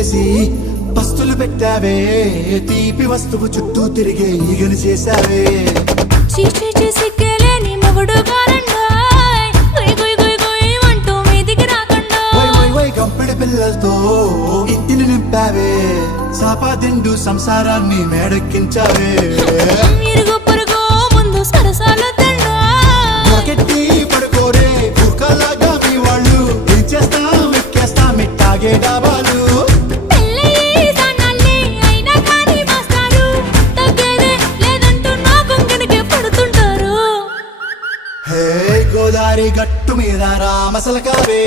చేసి పస్తులు పెట్టావే తీపి వస్తువు చుట్టూ తిరిగే ఈగను చేసావే చీచీ సిగ్గలేని మొగుడు కారండాయ్ గుయ్ గుయ్ గుయ్ గుయ్ అంటూ మీదికి రాకుండా వై గంపెడి పిల్లలతో ఇంటిని నింపావే సాపాదిండు సంసారాన్ని మేడెక్కించావే ఇరుగు పొరుగు ముందు సరసాల తండా రాకెట్టి పడుకోరే కుక్కలాగా మీ వాళ్ళు ఏం చేస్తాం ఎక్కేస్తాం ఇట్టాగే డాబాలు పెళ్ళయి సన్నాళ్ళే అయినా కానీ మాస్తారు తగ్గేదే లేదంటూ నా కొంగనికే పడుతుంటారు హే గోదారి గట్టు మీద రామసలకావే